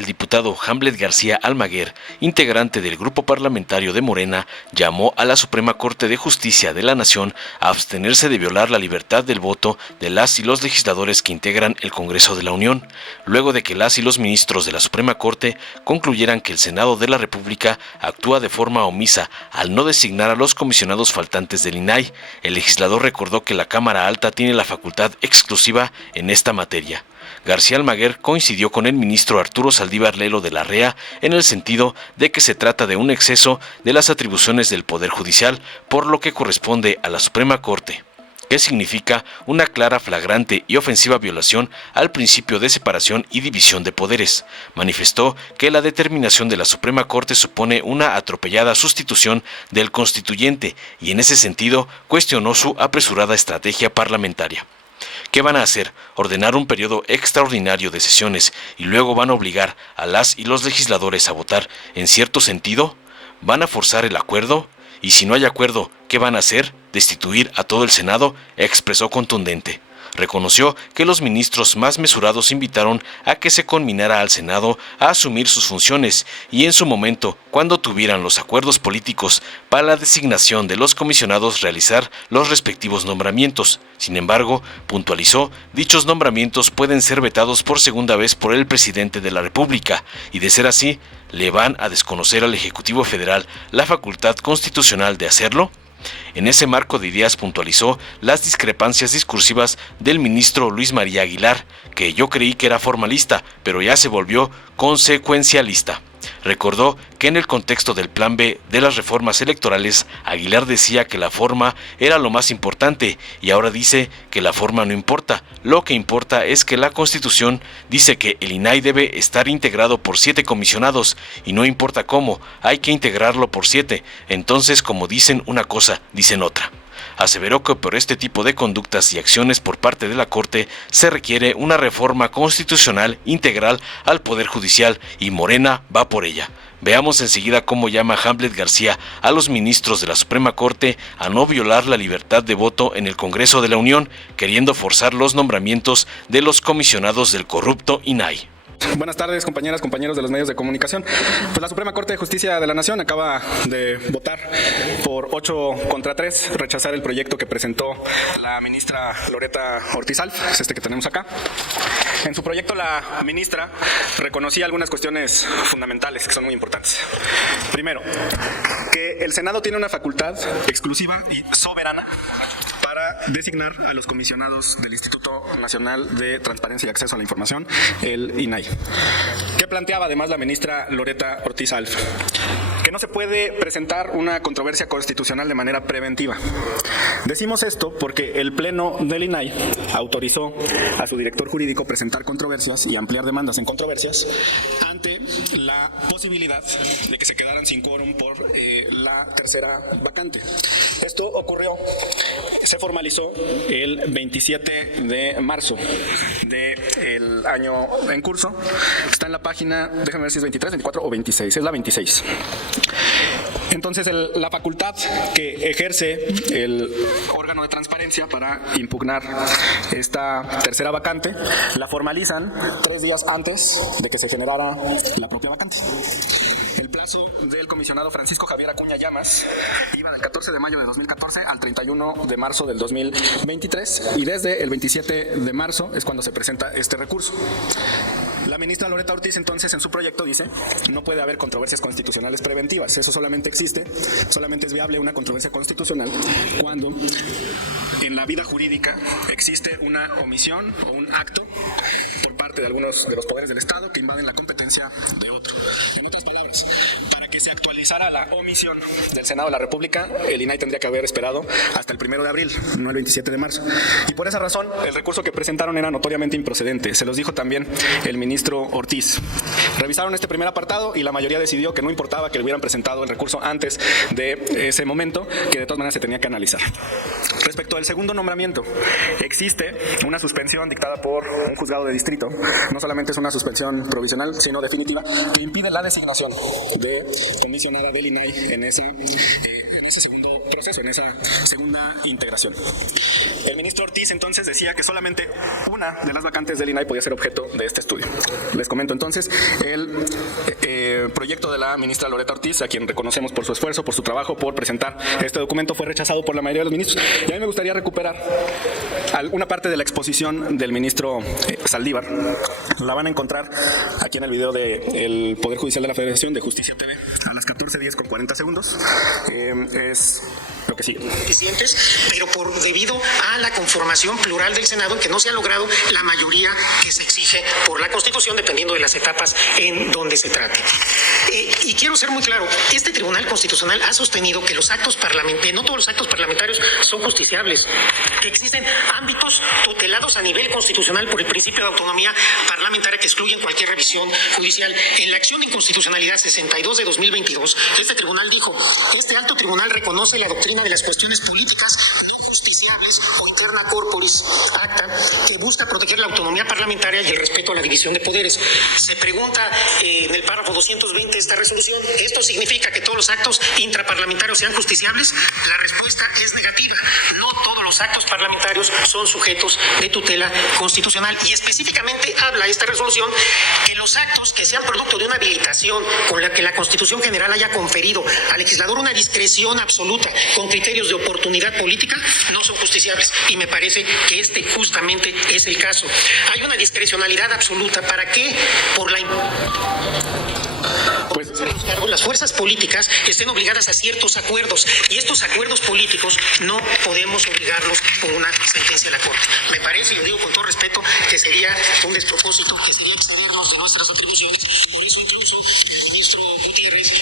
el diputado Hamlet García Almaguer, integrante del grupo parlamentario de Morena, llamó a la Suprema Corte de Justicia de la Nación a abstenerse de violar la libertad del voto de las y los legisladores que integran el Congreso de la Unión, luego de que las y los ministros de la Suprema Corte concluyeran que el Senado de la República actúa de forma omisa al no designar a los comisionados faltantes del INAI. El legislador recordó que la Cámara Alta tiene la facultad exclusiva en esta materia. García Almaguer coincidió con el ministro Arturo Saldívar Lelo de la REA en el sentido de que se trata de un exceso de las atribuciones del Poder Judicial, por lo que corresponde a la Suprema Corte, que significa una clara, flagrante y ofensiva violación al principio de separación y división de poderes. Manifestó que la determinación de la Suprema Corte supone una atropellada sustitución del constituyente y en ese sentido cuestionó su apresurada estrategia parlamentaria. ¿Qué van a hacer? ¿Ordenar un periodo extraordinario de sesiones y luego van a obligar a las y los legisladores a votar en cierto sentido? ¿Van a forzar el acuerdo? Y si no hay acuerdo, ¿qué van a hacer? ¿Destituir a todo el Senado? Expresó contundente. Reconoció que los ministros más mesurados invitaron a que se conminara al Senado a asumir sus funciones y en su momento, cuando tuvieran los acuerdos políticos para la designación de los comisionados, realizar los respectivos nombramientos. Sin embargo, puntualizó, dichos nombramientos pueden ser vetados por segunda vez por el presidente de la República y, de ser así, ¿le van a desconocer al Ejecutivo Federal la facultad constitucional de hacerlo? En ese marco de ideas puntualizó las discrepancias discursivas del ministro Luis María Aguilar, que yo creí que era formalista, pero ya se volvió consecuencialista. Recordó que en el contexto del Plan B de las reformas electorales, Aguilar decía que la forma era lo más importante y ahora dice que la forma no importa. Lo que importa es que la Constitución dice que el INAI debe estar integrado por 7 comisionados y no importa cómo, hay que integrarlo por 7. Entonces, como dicen una cosa, dicen otra. Aseveró que por este tipo de conductas y acciones por parte de la Corte se requiere una reforma constitucional integral al Poder Judicial y Morena va por ella. Veamos enseguida cómo llama Hamlet García a los ministros de la Suprema Corte a no violar la libertad de voto en el Congreso de la Unión, queriendo forzar los nombramientos de los comisionados del corrupto INAI. Buenas tardes, compañeras, compañeros de los medios de comunicación. Pues la Suprema Corte de Justicia de la Nación acaba de votar por 8-3, rechazar el proyecto que presentó la ministra Loreta Ortiz Alf, es este que tenemos acá. En su proyecto la ministra reconocía algunas cuestiones fundamentales que son muy importantes. Primero, que el Senado tiene una facultad exclusiva y soberana para designar a los comisionados del Instituto Nacional de Transparencia y Acceso a la Información, el INAI. ¿Qué planteaba además la ministra Loreta Ortiz Alf? Que no se puede presentar una controversia constitucional de manera preventiva. Decimos esto porque el Pleno del INAI autorizó a su director jurídico presentar controversias y ampliar demandas en controversias ante la posibilidad de que se quedaran sin quórum por la tercera vacante. Esto ocurrió, se formalizó el 27 de marzo del año en curso. Está en la página, déjame ver si es 23, 24 o 26, es la 26. Entonces, la facultad que ejerce el órgano de transparencia para impugnar esta tercera vacante, la formalizan 3 días antes de que se generara la propia vacante. El plazo del comisionado Francisco Javier Acuña Llamas iba del 14 de mayo de 2014 al 31 de marzo del 2023 y desde el 27 de marzo es cuando se presenta este recurso. La ministra Loreta Ortiz entonces en su proyecto dice no puede haber controversias constitucionales preventivas, eso solamente es viable una controversia constitucional cuando en la vida jurídica existe una omisión o un acto por parte de algunos de los poderes del Estado que invaden la competencia de otro. En otras palabras, para que se actualizara la omisión del Senado de la República, el INAI tendría que haber esperado hasta el 1 de abril, no el 27 de marzo. Y por esa razón, el recurso que presentaron era notoriamente improcedente. Se los dijo también el ministro Ortiz. Revisaron este primer apartado y la mayoría decidió que no importaba que le hubieran presentado el recurso antes de ese momento, que de todas maneras se tenía que analizar. Respecto al segundo nombramiento, existe una suspensión dictada por un juzgado de distrito. No solamente es una suspensión provisional, sino definitiva, que impide la designación de comisionada del INAI en ese segundo proceso, en esa segunda integración. El ministro Ortiz entonces decía que solamente una de las vacantes del INAI podía ser objeto de este estudio. Les comento entonces el proyecto de la ministra Loretta Ortiz, a quien reconocemos por su esfuerzo, por su trabajo, por presentar este documento, fue rechazado por la mayoría de los ministros. Y a mí me gustaría recuperar alguna parte de la exposición del ministro Saldívar. La van a encontrar aquí en el video del Poder Judicial de la Federación de Justicia TV a las 14:10 con 40 segundos. Es lo que sigue. Pero debido a la conformación plural del Senado, en que no se ha logrado la mayoría que se exige por la Constitución, dependiendo de las etapas en donde se trate. Y quiero ser muy claro, este Tribunal Constitucional ha sostenido que los actos parlamentarios, no todos los actos parlamentarios son justiciables, que existen ámbitos tutelados a nivel constitucional por el principio de autonomía parlamentaria que excluyen cualquier revisión judicial. En la acción de inconstitucionalidad 62 de 2022, este tribunal dijo: este alto tribunal reconoce la doctrina de las cuestiones políticas no justiciables o interna corporis acta, que busca proteger la autonomía parlamentaria y el respeto a la división de poderes. Se pregunta en el párrafo 220 de esta resolución: ¿esto significa que todos los actos intraparlamentarios sean justiciables? La respuesta es negativa. No todos los actos parlamentarios son sujetos de tutela constitucional, y específicamente habla esta resolución que los actos que sean producto de una habilitación con la que la Constitución General haya conferido al legislador una discreción absoluta con criterios de oportunidad política no son justiciables, y me parece que este justamente es el caso. Hay una discrecionalidad absoluta. ¿Para qué? Por la las fuerzas políticas estén obligadas a ciertos acuerdos, y estos acuerdos políticos no podemos obligarlos por una sentencia de la Corte. Me parece, y lo digo con todo respeto, que sería un despropósito, que sería excedernos de nuestras atribuciones. Por eso incluso el ministro Gutiérrez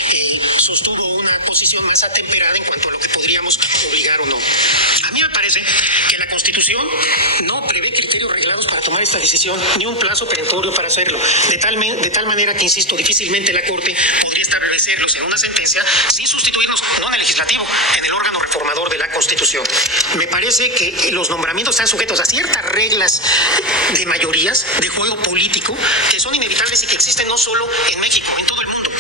sostuvo una posición más atemperada en cuanto a lo que podríamos obligar o no. A mí me parece que la Constitución no prevé criterios reglados para tomar esta decisión, ni un plazo perentorio para hacerlo, de tal manera que, insisto, difícilmente la Corte podría establecerlos en una sentencia sin sustituirnos, no en el legislativo, en el órgano reformador de la Constitución. Me parece que los nombramientos están sujetos a ciertas reglas de mayorías, de juego político, que son inevitables y que existen no solo en México, en todo el mundo.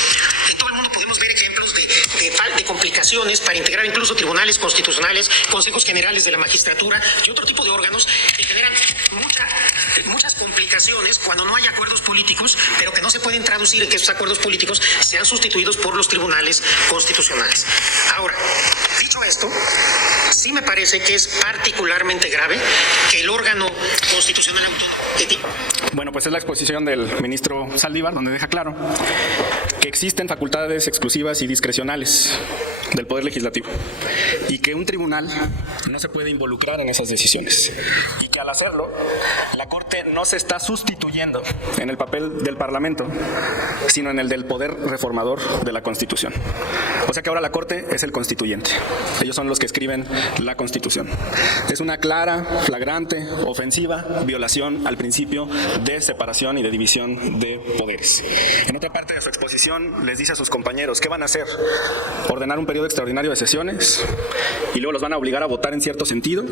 En todo el mundo podemos ver ejemplos de complicaciones para integrar incluso tribunales constitucionales, consejos generales de la magistratura y otro tipo de órganos que generan muchas complicaciones cuando no hay acuerdos políticos, pero que no se pueden traducir en que esos acuerdos políticos sean sustituidos por los tribunales constitucionales. Ahora, dicho esto, sí me parece que es particularmente grave que el órgano constitucional Bueno, pues es la exposición del ministro Saldívar, donde deja claro que existen facultades exclusivas y discrecionales del Poder Legislativo y que un tribunal no se puede involucrar en esas decisiones, y que al hacerlo la Corte no se está sustituyendo en el papel del Parlamento, sino en el del poder reformador de la Constitución. O sea que ahora la Corte es el constituyente. Ellos son los que escriben la Constitución. Es una clara, flagrante, ofensiva violación al principio de separación y de división de poderes. En otra parte de su exposición les dice a sus compañeros: ¿qué van a hacer? ¿Ordenar un periodo extraordinario de sesiones? Y luego los van a obligar a votar en cierto sentido.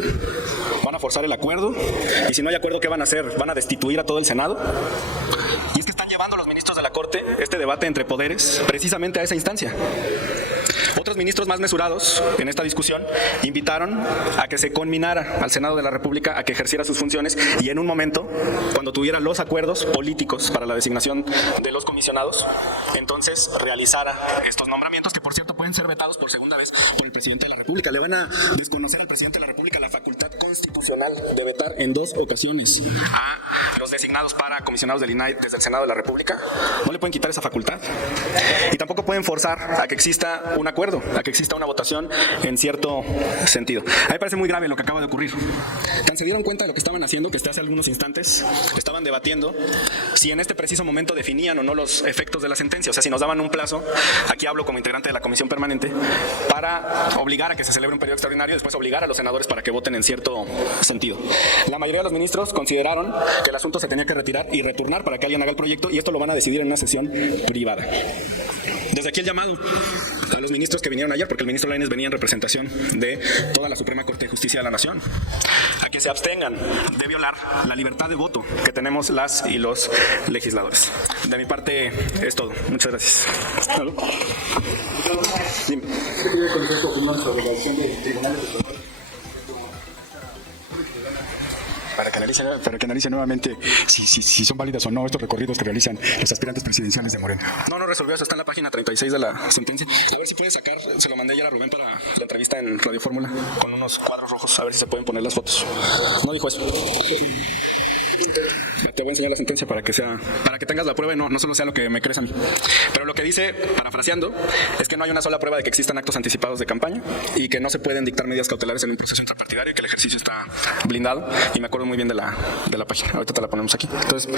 ¿Van a forzar el acuerdo? Y si no hay acuerdo, ¿qué van a hacer? ¿Van a destituir a todo el Senado? Y es que están llevando los ministros de la Corte este debate entre poderes precisamente a esa instancia. Otros ministros más mesurados en esta discusión invitaron a que se conminara al Senado de la República a que ejerciera sus funciones, y en un momento, cuando tuviera los acuerdos políticos para la designación de los comisionados, entonces realizara estos nombramientos, que por cierto pueden ser vetados por segunda vez por el presidente de la República. Le van a desconocer al presidente de la República la facultad constitucional de vetar en 2 ocasiones a los designados para comisionados del INAI desde el Senado de la República. No le pueden quitar esa facultad, y tampoco pueden forzar a que exista un acuerdo, a que exista una votación en cierto sentido. A mí me parece muy grave lo que acaba de ocurrir. ¿Se dieron cuenta de lo que estaban haciendo? Que hasta hace algunos instantes estaban debatiendo si en este preciso momento definían o no los efectos de la sentencia. O sea, si nos daban un plazo, aquí hablo como integrante de la comisión permanente, para obligar a que se celebre un periodo extraordinario y después obligar a los senadores para que voten en cierto sentido. La mayoría de los ministros consideraron que el asunto se tenía que retirar y retornar para que alguien haga el proyecto, y esto lo van a decidir en una sesión privada. Desde aquí el llamado a los ministros que vinieron ayer, porque el ministro Lainez venía en representación de toda la Suprema Corte de Justicia de la Nación, a que se abstengan de violar la libertad de voto que tenemos las y los legisladores. De mi parte es todo. Muchas gracias. Dime. Para que analice nuevamente si son válidas o no estos recorridos que realizan los aspirantes presidenciales de Morena. No resolvió, eso está en la página 36 de la sentencia. A ver si puede sacar, se lo mandé ayer a Rubén para la entrevista en Radio Fórmula, con unos cuadros rojos, a ver si se pueden poner las fotos. No dijo eso. Te voy a enseñar la sentencia para que tengas la prueba y no solo sea lo que me crees a mí. Pero lo que dice, parafraseando, es que no hay una sola prueba de que existan actos anticipados de campaña y que no se pueden dictar medidas cautelares en un proceso intrapartidario y que el ejercicio está blindado. Y me acuerdo muy bien de la página. Ahorita te la ponemos aquí. Entonces,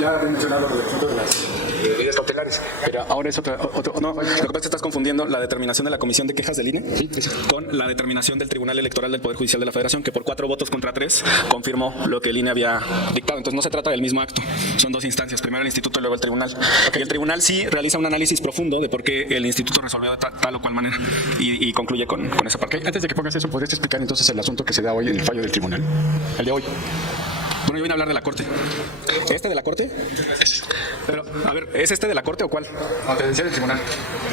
ya he mencionado el asunto de las medidas cautelares, pero ahora es otro. No, lo que pasa es que estás confundiendo la determinación de la Comisión de Quejas del INE con la determinación del Tribunal Electoral del Poder Judicial de la Federación, que por 4 votos contra 3 confirmó lo que el INE había dictado. Entonces no se trata del mismo acto, son 2 instancias, primero el instituto y luego el tribunal. Y el tribunal sí realiza un análisis profundo de por qué el instituto resolvió de tal o cual manera y concluye con esa parte. Antes de que pongas eso, ¿podrías explicar entonces el asunto que se da hoy en el fallo del tribunal? El de hoy. Bueno, yo vine a hablar de la Corte. ¿Este de la Corte? Pero, a ver, ¿es este de la Corte o cuál? No, te decía del tribunal.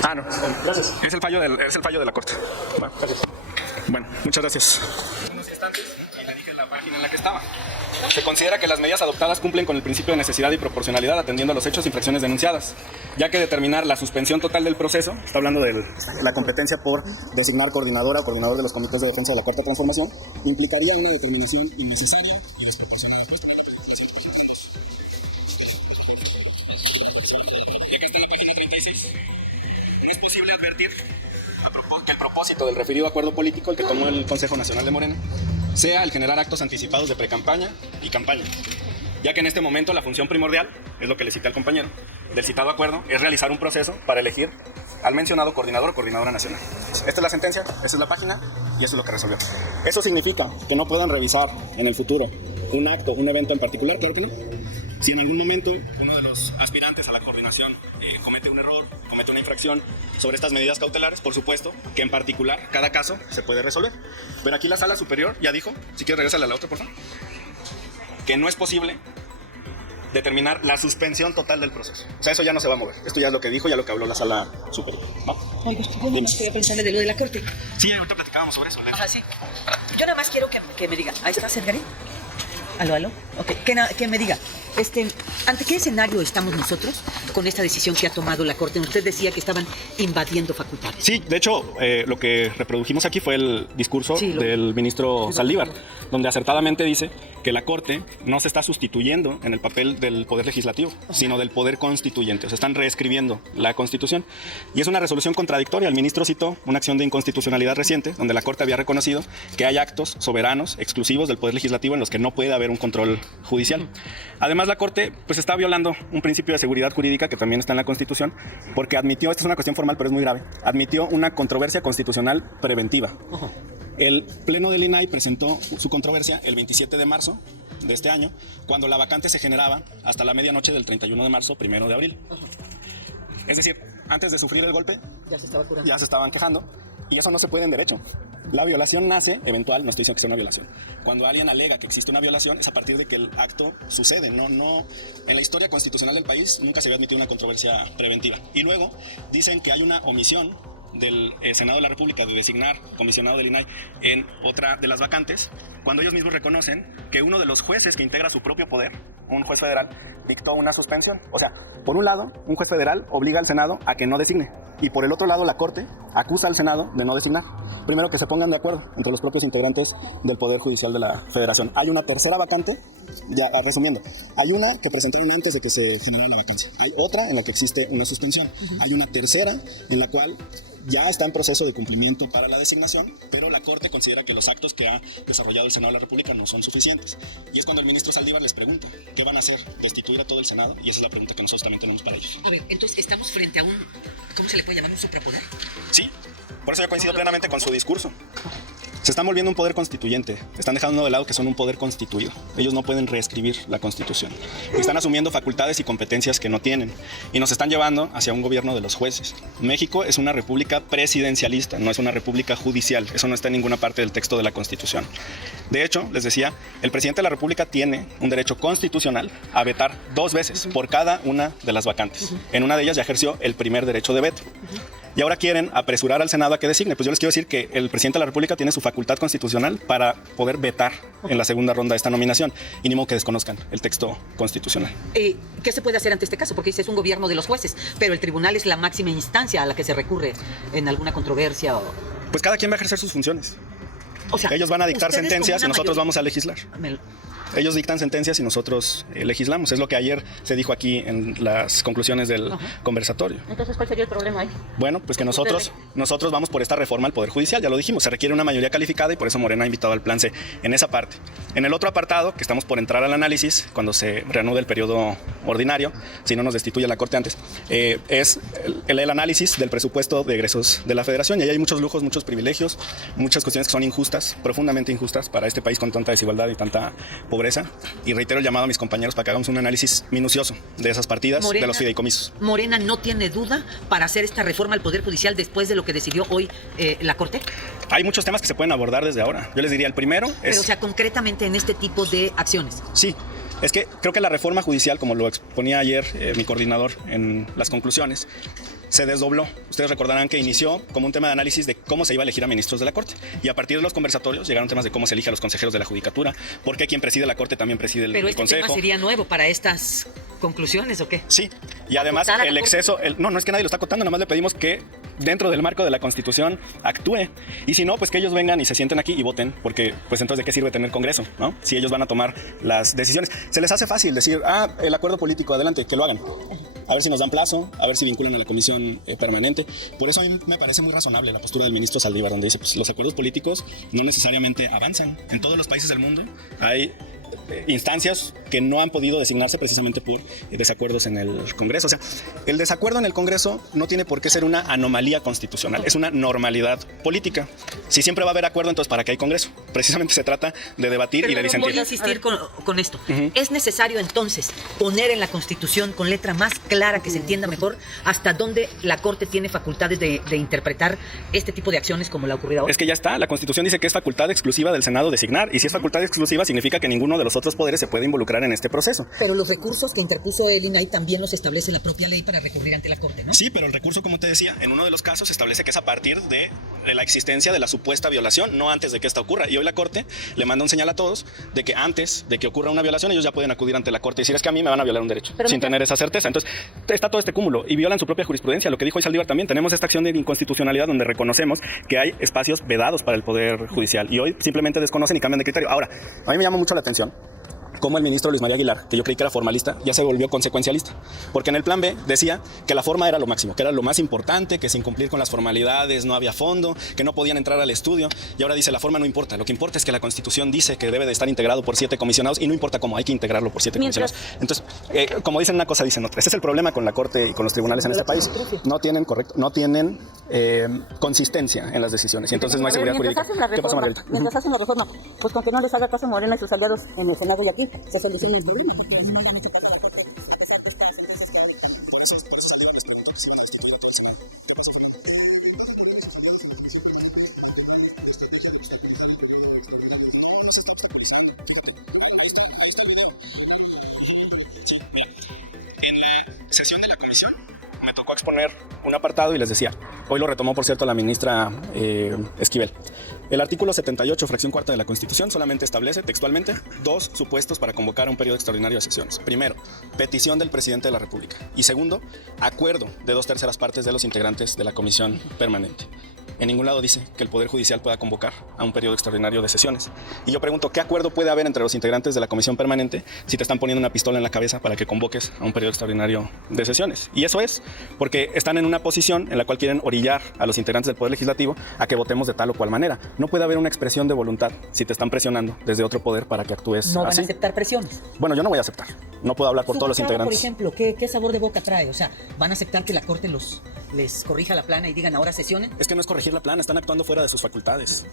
Ah, no. Gracias. Es el fallo de la Corte. Bueno, muchas gracias. Unos instantes y le dije la página en la que estaba. Se considera que las medidas adoptadas cumplen con el principio de necesidad y proporcionalidad atendiendo a los hechos e infracciones denunciadas, ya que determinar la suspensión total del proceso, está hablando de la competencia por designar coordinadora o coordinador de los comités de defensa de la Cuarta Transformación, implicaría una determinación innecesaria y desproporcionada. Que el propósito del referido acuerdo político, el que tomó el Consejo Nacional de Morena, sea el generar actos anticipados de precampaña y campaña, ya que en este momento la función primordial, es lo que le cité al compañero, del citado acuerdo, es realizar un proceso para elegir al mencionado coordinador o coordinadora nacional. Esta es la sentencia, esta es la página y eso es lo que resolvió. ¿Eso significa que no puedan revisar en el futuro un acto, un evento en particular? Claro que no. Si en algún momento uno de los aspirantes a la coordinación comete un error, comete una infracción sobre estas medidas cautelares, por supuesto que en particular cada caso se puede resolver. Pero aquí la Sala Superior ya dijo, si quieres regresarle a la otra, por favor, que no es posible determinar la suspensión total del proceso. O sea, eso ya no se va a mover. Esto ya es lo que dijo, ya lo que habló la Sala Superior. ¿No? Oiga, yo nada más quería pensarle de lo de la Corte. Sí, ahorita platicábamos sobre eso. Ajá, sí. Yo nada más quiero que me diga. Ahí está, Sergarín. ¿Aló? Ok, que me diga, ¿ante qué escenario estamos nosotros con esta decisión que ha tomado la Corte? Usted decía que estaban invadiendo facultades. Sí, de hecho, lo que reprodujimos aquí fue el discurso del ministro Saldívar, donde acertadamente dice que la Corte no se está sustituyendo en el papel del Poder Legislativo, sino del Poder Constituyente. O sea, están reescribiendo la Constitución. Y es una resolución contradictoria. El ministro citó una acción de inconstitucionalidad reciente, donde la Corte había reconocido que hay actos soberanos, exclusivos del Poder Legislativo, en los que no puede haber un control judicial. Además, la Corte pues está violando un principio de seguridad jurídica que también está en la Constitución, porque admitió, esta es una cuestión formal pero es muy grave, admitió una controversia constitucional preventiva. El Pleno del INAI presentó su controversia el 27 de marzo de este año, cuando la vacante se generaba hasta la medianoche del 31 de marzo, 1 de abril. Es decir, antes de sufrir el golpe, ya se estaban quejando, y eso no se puede en derecho. La violación nace, eventual, no estoy diciendo que sea una violación. Cuando alguien alega que existe una violación, es a partir de que el acto sucede. No, en la historia constitucional del país nunca se había admitido una controversia preventiva. Y luego dicen que hay una omisión del Senado de la República de designar comisionado del INAI en otra de las vacantes, cuando ellos mismos reconocen que uno de los jueces que integra su propio poder, un juez federal, dictó una suspensión. O sea, por un lado, un juez federal obliga al Senado a que no designe, y por el otro lado, la Corte acusa al Senado de no designar. Primero, que se pongan de acuerdo entre los propios integrantes del Poder Judicial de la Federación. Hay una tercera vacante, ya resumiendo, hay una que presentaron antes de que se generara la vacancia, hay otra en la que existe una suspensión, hay una tercera en la cual ya está en proceso de cumplimiento para la designación, pero la Corte considera que los actos que ha desarrollado el Senado de la República no son suficientes. Y es cuando el ministro Saldívar les pregunta, ¿qué van a hacer? ¿Destituir a todo el Senado? Y esa es la pregunta que nosotros también tenemos para ellos. A ver, entonces estamos frente a un, ¿cómo se le puede llamar? ¿Un suprapoder? Sí, por eso yo coincido plenamente con su discurso. Se están volviendo un poder constituyente, están dejando de lado que son un poder constituido. Ellos no pueden reescribir la Constitución. Están asumiendo facultades y competencias que no tienen y nos están llevando hacia un gobierno de los jueces. México es una república presidencialista, no es una república judicial. Eso no está en ninguna parte del texto de la Constitución. De hecho, les decía, el presidente de la República tiene un derecho constitucional a vetar 2 veces por cada una de las vacantes. En una de ellas ya ejerció el primer derecho de veto. Y ahora quieren apresurar al Senado a que designe. Pues yo les quiero decir que el presidente de la República tiene su facultad constitucional para poder vetar en la segunda ronda de esta nominación. Y ni modo que desconozcan el texto constitucional. ¿Qué se puede hacer ante este caso? Porque dice, es un gobierno de los jueces, pero el tribunal es la máxima instancia a la que se recurre en alguna controversia. Pues cada quien va a ejercer sus funciones. O sea, ellos van a dictar sentencias y nosotros vamos a legislar. Ellos dictan sentencias y nosotros legislamos. Es lo que ayer se dijo aquí en las conclusiones del conversatorio. Entonces, ¿cuál sería el problema ahí? Bueno, pues que nosotros vamos por esta reforma al Poder Judicial, ya lo dijimos, se requiere una mayoría calificada y por eso Morena ha invitado al plan C en esa parte. En el otro apartado, que estamos por entrar al análisis, cuando se reanude el periodo ordinario, si no nos destituye la Corte antes, es el análisis del presupuesto de egresos de la Federación. Y ahí hay muchos lujos, muchos privilegios, muchas cuestiones que son injustas, profundamente injustas para este país con tanta desigualdad y tanta pobreza. Y reitero el llamado a mis compañeros para que hagamos un análisis minucioso de esas partidas, Morena, de los fideicomisos. ¿Morena no tiene duda para hacer esta reforma al Poder Judicial después de lo que decidió hoy la Corte? Hay muchos temas que se pueden abordar desde ahora. Yo les diría, el primero es... Pero, o sea, concretamente en este tipo de acciones. Sí. Es que creo que la reforma judicial, como lo exponía ayer mi coordinador en las conclusiones, se desdobló. Ustedes recordarán que inició como un tema de análisis de cómo se iba a elegir a ministros de la Corte. Y a partir de los conversatorios llegaron temas de cómo se elige a los consejeros de la Judicatura, por qué quien preside la Corte también preside el Consejo. ¿Pero este tema sería nuevo para estas conclusiones o qué? Sí, y además el exceso... No es que nadie lo está acotando, nada más le pedimos que dentro del marco de la Constitución actúe. Y si no, pues que ellos vengan y se sienten aquí y voten, porque pues entonces ¿de qué sirve tener Congreso, no? Si ellos van a tomar las decisiones. Se les hace fácil decir, el acuerdo político, adelante, que lo hagan. A ver si nos dan plazo, a ver si vinculan a la comisión permanente. Por eso a mí me parece muy razonable la postura del ministro Saldívar, donde dice, pues los acuerdos políticos no necesariamente avanzan. En todos los países del mundo hay instancias que no han podido designarse precisamente por desacuerdos en el Congreso. O sea, el desacuerdo en el Congreso no tiene por qué ser una anomalía constitucional, es una normalidad política. Si siempre va a haber acuerdo, entonces ¿para qué hay Congreso? Precisamente se trata de debatir y de disentir. Voy a insistir con esto. ¿Es necesario entonces poner en la Constitución con letra más clara que se entienda mejor hasta dónde la Corte tiene facultades de interpretar este tipo de acciones como la ocurrida hoy? Es que ya está, la Constitución dice que es facultad exclusiva del Senado designar, y si es facultad exclusiva significa que ninguno de los otros poderes se puede involucrar en este proceso. Pero los recursos que interpuso el INAI también los establece la propia ley para recurrir ante la Corte, ¿no? Sí, pero el recurso, como te decía, en uno de los casos establece que es a partir de la existencia de la supuesta violación, no antes de que esta ocurra. Y hoy la Corte le manda un señal a todos de que antes de que ocurra una violación ellos ya pueden acudir ante la Corte y decir, es que a mí me van a violar un derecho, sin tener esa certeza. Entonces está todo este cúmulo y violan su propia jurisprudencia. Lo que dijo hoy Saldívar también, tenemos esta acción de inconstitucionalidad donde reconocemos que hay espacios vedados para el Poder Judicial y hoy simplemente desconocen y cambian de criterio. Ahora, a mí me llama mucho la atención cómo el ministro Luis María Aguilar, que yo creí que era formalista, ya se volvió consecuencialista. Porque en el plan B decía que la forma era lo máximo, que era lo más importante, que sin cumplir con las formalidades no había fondo, que no podían entrar al estudio. Y ahora dice, la forma no importa, lo que importa es que la Constitución dice que debe de estar integrado por 7 comisionados y no importa cómo, hay que integrarlo por 7 comisionados. Entonces, como dicen una cosa, dicen otra. Ese es el problema con la Corte y con los tribunales en este país. No tienen consistencia en las decisiones y entonces no hay seguridad jurídica. ¿Qué pasa, Margarita? Mientras hacen la reforma, pues con que no les haga caso Morena y sus aliados en el Senado y aquí, se soluciona el problema, porque no van a echar para la Corte, a pesar de estas sentencias que En la sesión de la comisión me tocó exponer un apartado y les decía, hoy lo retomó por cierto la ministra Esquivel. El artículo 78, fracción cuarta de la Constitución solamente establece textualmente 2 supuestos para convocar a un periodo extraordinario de sesiones. Primero, petición del presidente de la República. Y segundo, acuerdo de 2/3 partes de los integrantes de la comisión permanente. En ningún lado dice que el Poder Judicial pueda convocar a un periodo extraordinario de sesiones. Y yo pregunto, ¿qué acuerdo puede haber entre los integrantes de la comisión permanente si te están poniendo una pistola en la cabeza para que convoques a un periodo extraordinario de sesiones? Y eso es porque están en una posición en la cual quieren orillar a los integrantes del Poder Legislativo a que votemos de tal o cual manera. No puede haber una expresión de voluntad si te están presionando desde otro poder para que actúes así. ¿No van a aceptar presiones? Bueno, yo no voy a aceptar. No puedo hablar por todos los integrantes. Por ejemplo, ¿qué sabor de boca trae? O sea, ¿van a aceptar que la Corte les corrija la plana y digan ahora sesionen? Es que no es corregir la plana, están actuando fuera de sus facultades.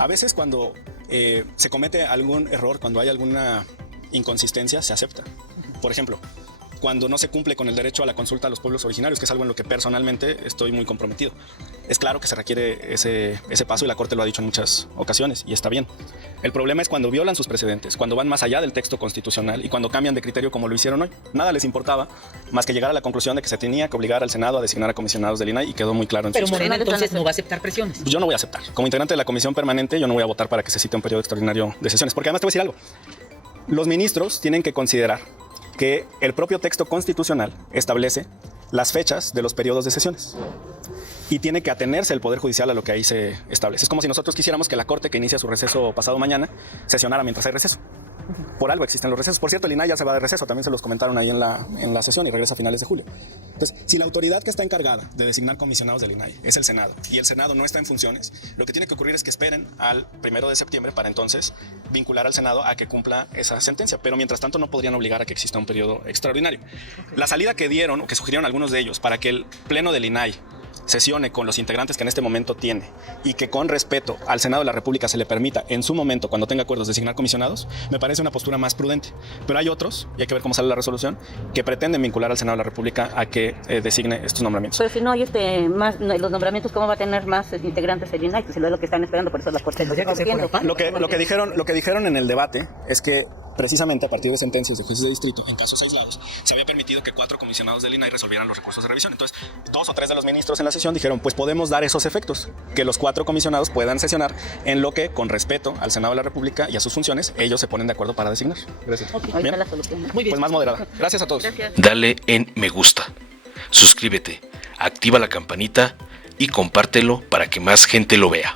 A veces cuando se comete algún error, cuando hay alguna inconsistencia, se acepta. Por ejemplo, cuando no se cumple con el derecho a la consulta a los pueblos originarios, que es algo en lo que personalmente estoy muy comprometido. Es claro que se requiere ese paso y la Corte lo ha dicho en muchas ocasiones y está bien. El problema es cuando violan sus precedentes, cuando van más allá del texto constitucional y cuando cambian de criterio como lo hicieron hoy. Nada les importaba más que llegar a la conclusión de que se tenía que obligar al Senado a designar a comisionados del INAI y quedó muy claro en Pero su Morena entonces no va a aceptar presiones. Yo no voy a aceptar. Como integrante de la comisión permanente, yo no voy a votar para que se cite un periodo extraordinario de sesiones, porque además te voy a decir algo. Los ministros tienen que considerar que el propio texto constitucional establece las fechas de los periodos de sesiones y tiene que atenerse el Poder Judicial a lo que ahí se establece. Es como si nosotros quisiéramos que la Corte, que inicia su receso pasado mañana, sesionara mientras hay receso. Por algo existen los recesos. Por cierto, el INAI ya se va de receso, también se los comentaron ahí en la sesión y regresa a finales de julio. Entonces, si la autoridad que está encargada de designar comisionados del INAI es el Senado y el Senado no está en funciones, lo que tiene que ocurrir es que esperen al 1 de septiembre para entonces vincular al Senado a que cumpla esa sentencia. Pero mientras tanto no podrían obligar a que exista un periodo extraordinario. La salida que dieron, o que sugirieron algunos de ellos, para que el Pleno del INAI sesione con los integrantes que en este momento tiene y que con respeto al Senado de la República se le permita en su momento, cuando tenga acuerdos, designar comisionados, me parece una postura más prudente. Pero hay otros, y hay que ver cómo sale la resolución, que pretenden vincular al Senado de la República a que designe estos nombramientos. Pero si no hay los nombramientos, ¿cómo va a tener más integrantes el INAI? Si lo es lo que están esperando, por eso la Corte Tendría que ser por aparte. Lo que dijeron en el debate es que precisamente a partir de sentencias de jueces de distrito en casos aislados se había permitido que 4 comisionados del INAI resolvieran los recursos de revisión. Entonces, 2 o 3 de los ministros en la sesión dijeron, pues podemos dar esos efectos, que los 4 comisionados puedan sesionar en lo que, con respeto al Senado de la República y a sus funciones, ellos se ponen de acuerdo para designar. Gracias. Okay, ahí está la solución. Muy bien. Pues más moderada. Gracias a todos. Gracias. Dale en me gusta, suscríbete, activa la campanita y compártelo para que más gente lo vea.